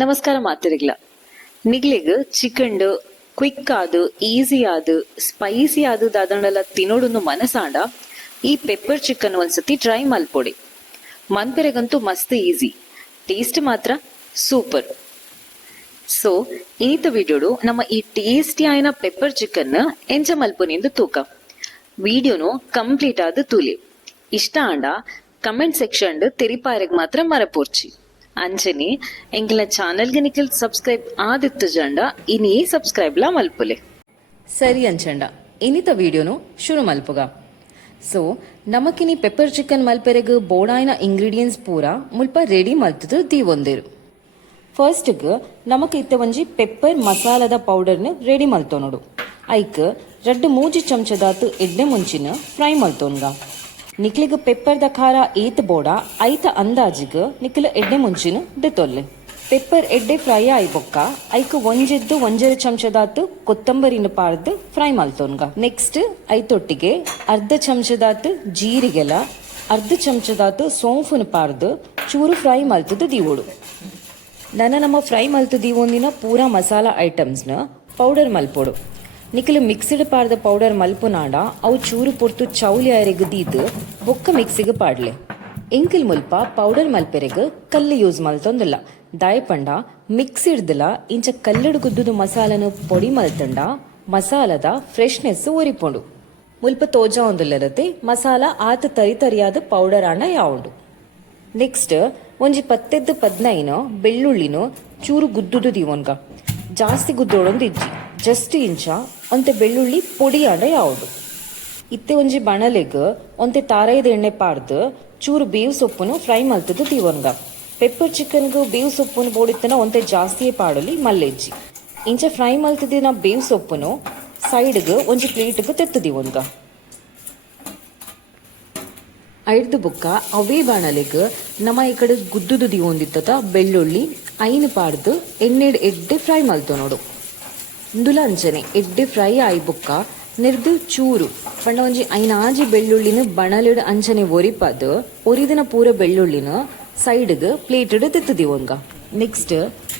ನಮಸ್ಕಾರ ಮಾತಿರಿಗ್ಲ ನಿಗ್ಲಿಗ್ chicken quick ಆದು easy ಆದು ಸ್ಪೈಸಿ ಆದು ದಾದನೆಲ್ಲ ತಿನ್ನೋಡೊಂದು ಮನಸಾಂಡ ಈ ಪೆಪ್ಪರ್ ಚಿಕನ್ ಒಂದ್ಸತಿ ಟ್ರೈ ಮಲ್ಪೊಡಿ. ಮನ್ಪೆರೆಗಂತೂ ಮಸ್ತ್ ಈಸಿ, ಟೇಸ್ಟ್ ಮಾತ್ರ ಸೂಪರ್. ಸೊ ಇನ್ನಿತ ವಿಡಿಯೋಡು ನಮ್ಮ ಈ ಟೇಸ್ಟಿ ಆಯ್ನ ಪೆಪ್ಪರ್ ಚಿಕನ್ ಎಂಚ ಮಲ್ಪೊನಿಂದು ತೂಕ ವಿಡಿಯೋನು ಕಂಪ್ಲೀಟ್ ಆದ್ ತೂಲಿ. ಇಷ್ಟ ಆಂಡ ಕಮೆಂಟ್ ಸೆಕ್ಷನ್ ತೆರಿಪಾರೆಗ್ ಮಾತ್ರ ಮರಪೋರ್ಚಿ. ಅಂಚನೆ ಎಂಕಲ ಚಾನೆಲ್ಗೆ ನಿಖಿಲ್ ಸಬ್ಸ್ಕ್ರೈಬ್ ಆದಿತ್ತು ಜಂಡ ಇನಿ ಸಬ್ಸ್ಕ್ರೈಬ್ಲ ಮಲ್ಪುಲೆ. ಸರಿ ಅಂಚಂಡ ಇನ್ನಿತ ವಿಡಿಯೋನು ಶುರು ಮಲ್ಪುಗ. ಸೊ ನಮಕಿನಿ ಪೆಪ್ಪರ್ ಚಿಕನ್ ಮಲ್ಪೆರೆಗ್ ಬೋಡಾಯ್ನ ಇಂಗ್ರೀಡಿಯೆಂಟ್ಸ್ ಪೂರ ಮುಲ್ಪ ರೆಡಿ ಮಲ್ತದು ದೀವೊಂದೇರು. ಫಸ್ಟ್ಗ್ ನಮಕ್ ಇತ್ತೆ ಒಂಜಿ ಪೆಪ್ಪರ್ ಮಸಾಲದ ಪೌಡರ್ನ ರೆಡಿ ಮಲ್ತೋನೋಡು. ಐಕ್ 2-3 ಚಮಚದಾತು ಎಡ್ಡೆ ಮುಂಚಿನ ಫ್ರೈ ಮಲ್ತೋನ್ಗ. ನಿಕ್ಲಿಗ್ ಪೆಪ್ಪರ್ದ ಖಾರ ಏತ್ ಬೋಡ ಐತ ಅಂದಾಜಿಗ್ ನಿಕ್ಲ ಎಡ್ಡೆ ಮುಂಚಿನ ದೆತೊಲ್ಲೆ. ಪೆಪ್ಪರ್ ಎಡ್ಡೆ ಫ್ರೈ ಆಯ್ ಬೊಕ್ಕ ಐಕ್ 1-1.5 ಚಮಚದಾತು ಕೊತ್ತಂಬರಿನ ಪಾರ್ದು ಫ್ರೈ ಮಲ್ತೋನ್ಗ. ನೆಕ್ಸ್ಟ್ ಐತೊಟ್ಟಿಗೆ 1/2 ಚಮಚದಾತು ಜೀರಿಗೆಲ 1/2 ಚಮಚದಾತು ಸೋಂಫುನ ಪಾರ್ದು ಚೂರು ಫ್ರೈ ಮಲ್ತದು ದೀವೋಡು. ನಮ್ಮ ಫ್ರೈ ಮಲ್ತು ದೀವೊಂದಿನ ಪೂರಾ ಮಸಾಲಾ ಐಟಮ್ಸ್ನ ಪೌಡರ್ ಮಲ್ಪೊಡು. ನಿಖಿಲ್ ಮಿಕ್ಸಿಡ್ ಪಾರ್ದ ಪೌಡರ್ ಮಲ್ಪುನಾಂಡ ಅವು ಚೂರು ಪೊರ್ತು ಚೌಲಿ ಆರೆಗ್ ದೀದ್ ಬೊಕ್ಕ ಮಿಕ್ಸಿಗ್ ಪಾಡ್ಲೆ. ಎಂಕಿಲ್ ಮುಲ್ಪ ಪೌಡರ್ ಮಲ್ಪೆರೆಗ್ ಕಲ್ಲು ಯೂಸ್ ಮಲ್ತೊಂದಿಲ್ಲ. ದಾಯಪಂಡ ಮಿಕ್ಸಿಡ್ದಲ ಇಂಚ ಕಲ್ಲಡ್ ಗುದ್ದುದು ಮಸಾಲನು ಪೊಡಿ ಮಲ್ತಂಡ ಮಸಾಲದ ಫ್ರೆಶ್ನೆಸ್ ಒರಿಪೊಂಡು. ಮುಲ್ಪ ತೋಜ ಒಂದಿಲ್ಲರತೆ ಮಸಾಲ ಆತ ತರಿತರಿಯಾದ ಪೌಡರ್ ಆಂಡ ಯಾವುದು. ನೆಕ್ಸ್ಟ್ ಒಂಜಿ 10-15 ಬೆಳ್ಳುಳ್ಳಿನ ಚೂರು ಗುದ್ದುದು ದೀವೊನ್ಗ. ಜಾಸ್ತಿ ಗುದ್ದೋಡೊಂದು ಇಜ್ಜಿ ಜಸ್ಟ್ ಇಂಚ ಒಂತೆ ಬೆಳ್ಳುಳ್ಳಿ ಪೊಡಿ ಆಂಡ ಯಾವುದು. ಇತ್ತೆ ಒಂಜಿ ಬಣಲೆಗ್ ಒಂತೆ ತಾರಾಯ್ದ ಎಣ್ಣೆ ಪಾರ್ದು ಚೂರು ಬೇವು ಸೊಪ್ಪುನು ಫ್ರೈ ಮಲ್ತದು ದೀವೊನ್ಗ. ಪೆಪ್ಪರ್ ಚಿಕನ್ಗೂ ಬೇವು ಸೊಪ್ಪುನು ಬೋಡಿತ್ತನ ಒಂತೆ ಜಾಸ್ತಿಯೇ ಪಾಡಲಿ ಮಲ್ಲೆಜ್ಜಿ. ಇಂಚ ಫ್ರೈ ಮಲ್ತದಿನ ಬೇವು ಸೊಪ್ಪುನು ಸೈಡ್ಗ್ ಒಂಜಿ ಪ್ಲೇಟ್ಗ್ ತೆತ್ತದೀವೊನ್ಗ. ಐಡ್ದು ಬುಕ್ಕ ಅವೇ ಬಾಣಲೆಗ್ ನಮ್ಮ ಈ ಕಡೆ ಗುದ್ದುದು ದೀವೊಂದಿತ್ತದ ಬೆಳ್ಳುಳ್ಳಿ ಐನು ಪಾಡ್ದು ಎಣ್ಣೆಡ್ ಎಡ್ಡೆ ಫ್ರೈ ಮಲ್ತು ನೋಡು. ಇಂದುಲ ಅಂಚನೆ ಎಡ್ಡೆ ಫ್ರೈ ಆಯ್ ಬುಕ್ಕ ನಿರ್ದು ಚೂರು ಪಂಡ ಒಂಜಿ ಐನಾಜಿ ಬೆಳ್ಳುಳ್ಳಿನ ಬಣಲಿಡ್ ಅಂಚನೆ ಒರಿಪದು ಒರಿದಿನ ಪೂರ ಬೆಳ್ಳುಳ್ಳಿನ ಸೈಡ್ಗ್ ಪ್ಲೇಟಡ್ ತೆತ್ತದೀವೊನ್ಗ. ನೆಕ್ಸ್ಟ್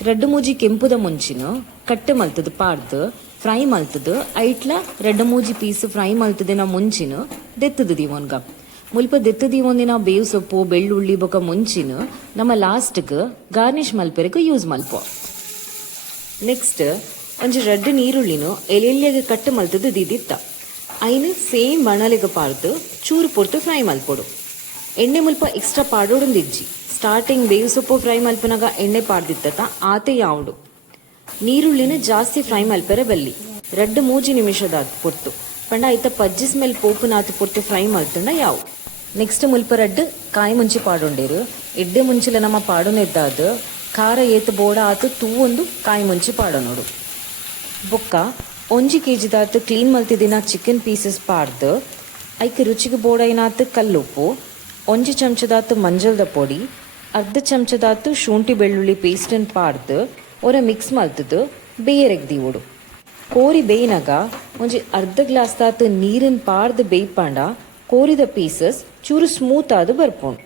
2-3 ಕೆಂಪುದ ಮುಂಚಿನ ಕಟ್ಟೆ ಮಲ್ತದ ಪಾಡ್ದು ಫ್ರೈ ಮಲ್ತದ ಐಟ್ಲ 2-3 ಪೀಸ್ ಫ್ರೈ ಮಲ್ತದಿನ ಮುಂಚಿನ ದೆತ್ತದ ದೀವೊನ್ಗ. ಮುಲ್ಪ ದೆತ್ತದೀವೊಂದಿನ ಬೇವು ಸೊಪ್ಪು ಬೆಳ್ಳುಳ್ಳಿ ಬೊಕ ಮುಂಚಿನ ನಮ್ಮ ಲಾಸ್ಟ್ಗ್ ಗಾರ್ನಿಶ್ ಮಲ್ಪೆರೆಗ್ ಯೂಸ್ ಮಲ್ಪೊ. ನೆಕ್ಸ್ಟ್ ಒಂಜಿ 2 ನೀರುಳ್ಳಿನ ಎಲೆಲ್ಲೆಗ್ ಕಟ್ ಮಲ್ತದು ದಿದಿತ್ತ ಐನು ಸೇಮ್ ಬಣಲೆಗ್ ಪಾರ್ದು ಚೂರು ಪೊರ್ತು ಫ್ರೈ ಮಲ್ಪೊಡು. ಎಣ್ಣೆ ಮುಲ್ಪ ಎಕ್ಸ್ಟ್ರಾ ಪಾಡೋಡೊಂದಿಜ್ಜಿ. ಸ್ಟಾರ್ಟಿಂಗ್ ಬೇವು ಸೊಪ್ಪು ಫ್ರೈ ಮಲ್ಪನಾಗ ಎಣ್ಣೆ ಪಾಡ್ದಿತ್ತ ಆತೆ ಯಾವುದು. ನೀರುಳ್ಳಿನ ಜಾಸ್ತಿ ಫ್ರೈ ಮಲ್ಪೆರೆ ಬಲ್ಲಿ 2-3 ನಿಮಿಷದ ಪೊರ್ತು ಪಂಡ ಐತ ಪಜ್ಜಿ ಸ್ಮೆಲ್ ಪೋಪುನಾತು ಪೊರ್ತು ಫ್ರೈ ಮಲ್ತಂಡ ಯಾವು. ನೆಕ್ಸ್ಟ್ ಮುಲ್ಪ 2 ಕಾಯಿ ಮುಂಚಿ ಪಾಡೊಂಡೇರು. ಎಡ್ಡೆ ಮುಂಚಿಲ ನಮ್ಮ ಪಾಡೊನೆದ್ದಾದ ಖಾರ ಏತ್ ಬೋಡ ಆತು ತೂವೊಂದು ಕಾಯಿ ಮುಂಚಿ ಪಾಡೋನೋಡು. ಬೊಕ್ಕ 1 kg ಕ್ಲೀನ್ ಮಲ್ತಿದಿನ ಚಿಕನ್ ಪೀಸಸ್ ಪಾಡ್ದು ಐಕ್ ರುಚಿಗೆ ಬೋಡ ಏನಾತು ಕಲ್ಲುಪ್ಪು 1 ಚಮಚದಾತು ಮಂಜಲ್ದ ಪೊಡಿ 1/2 ಚಮಚದಾತು ಶುಂಠಿ ಬೆಳ್ಳುಳ್ಳಿ ಪೇಸ್ಟನ್ ಪಾಡ್ದು ಒರ ಮಿಕ್ಸ್ ಮಲ್ತದು ಬೇಯರೆಗ್ ದೀವೋಡು. ಕೋರಿ ಬೇಯ್ನಾಗ ಒಂಜಿ 1/2 ಗ್ಲಾಸ್ ತಾತು ನೀರಿನ ಪಾರ್ದು ಬೇಯ್ಪಾಂಡ ಕೋರಿದ ಪೀಸಸ್ ಚೂರು ಸ್ಮೂತ್ ಆದು ಬರ್ಪುಂಡು.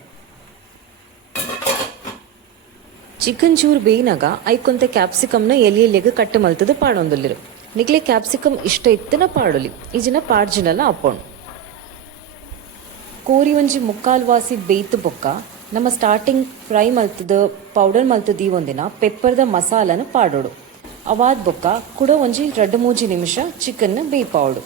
ಚಿಕನ್ ಚೂರು ಬೇಯ್ನಾಗ ಐಕೊಂತ ಕ್ಯಾಪ್ಸಿಕಮ್ನ ಎಲೆಗ್ ಕಟ್ಟೆ ಮಲ್ತದು ಪಾಡೊಂದುಲ್ಲಿರು. ನಿಕ್ಲೆ ಕ್ಯಾಪ್ಸಿಕಮ್ ಇಷ್ಟ ಇತ್ತನ ಪಾಡೊಲಿ ಈಜಿನ ಪಾಡ್ಜಿನಲ್ಲ ಅಪ್ಪೊಂಡು. ಕೋರಿ ಒಂಜಿ 3/4 ವಾಸಿ ಬೇಯ್ತು ಬೊಕ್ಕ ನಮ್ಮ ಸ್ಟಾರ್ಟಿಂಗ್ ಫ್ರೈ ಮಲ್ತದ ಪೌಡರ್ ಮಲ್ತದ ಈ ಒಂದಿನ ಪೆಪ್ಪರ್ದ ಮಸಾಲನ ಪಾಡೋಡು. ಅವಾದ ಬೊಕ್ಕ ಕೂಡ ಒಂಜಿ 2-3 ನಿಮಿಷ ಚಿಕನ್ ಬೇಯ್ಪಾವಡು.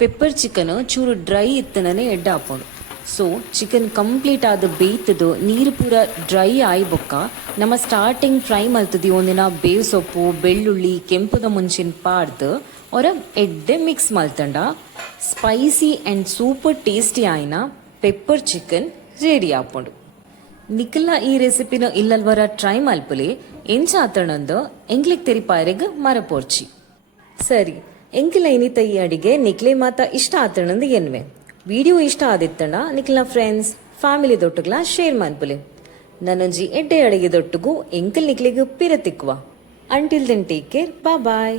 ಪೆಪ್ಪರ್ ಚಿಕನ್ ಚೂರು ಡ್ರೈ ಇತ್ತನೇ ಎಡ್ಡ ಹಾಪೋಡು. ಸೊ ಚಿಕನ್ ಕಂಪ್ಲೀಟ್ ಆದ ಬೇಯ್ತದು ನೀರು ಪೂರ ಡ್ರೈ ಆಯ್ ಬೊಕ್ಕ ನಮ್ಮ ಸ್ಟಾರ್ಟಿಂಗ್ ಫ್ರೈ ಮಲ್ತದಿ ಒಂದಿನ ಬೇವು ಸೊಪ್ಪು ಬೆಳ್ಳುಳ್ಳಿ ಕೆಂಪುದ ಮುಂಚಿನ ಪಾಡ್ದು ಅವರ ಎಡ್ಡೆ ಮಿಕ್ಸ್ ಮಲ್ತಂಡ ಸ್ಪೈಸಿ ಆ್ಯಂಡ್ ಸೂಪರ್ ಟೇಸ್ಟಿ ಆಯ್ನ ಪೆಪ್ಪರ್ ಚಿಕನ್ ರೆಡಿ ಆಪೋಡು. ನಿಖಿಲ್ನ ಈ ರೆಸಿಪಿನ ಇಲ್ಲಲ್ವರ ಟ್ರೈ ಮಲ್ಪಲೆ ಎಂಚ ಆತಣಂದು ಎಂಗ್ಲಿಕ್ ತೆರಿಪಾಯರೆಗ್ ಮರಪೋರ್ಚಿ. ಸರಿ ಎಂಕಿಲ ಇನ್ನಿತ ಈ ಅಡಿಗೆ ನಿಕ್ಲೆ ಮಾತ ಇಷ್ಟ ಆತಣಂದು ಎನ್ವೆ. ವಿಡಿಯೋ ಇಷ್ಟ ಆದಿತ್ತಂಡ ನಿಖಿಲ್ನ ಫ್ರೆಂಡ್ಸ್ ಫ್ಯಾಮಿಲಿ ದೊಟ್ಟುಗ್ಲ ಶೇರ್ ಮಲ್ಪಲೆ. ನನ್ನೊಂಜಿ ಎಡ್ಡೆ ಅಡಿಗೆ ದೊಟ್ಟುಗು ಎಂಕಲ್ ನಿಕ್ಲಿಗ್ ಪಿರತಿಕ್ವ. Until then take care. ಬಾಯ್.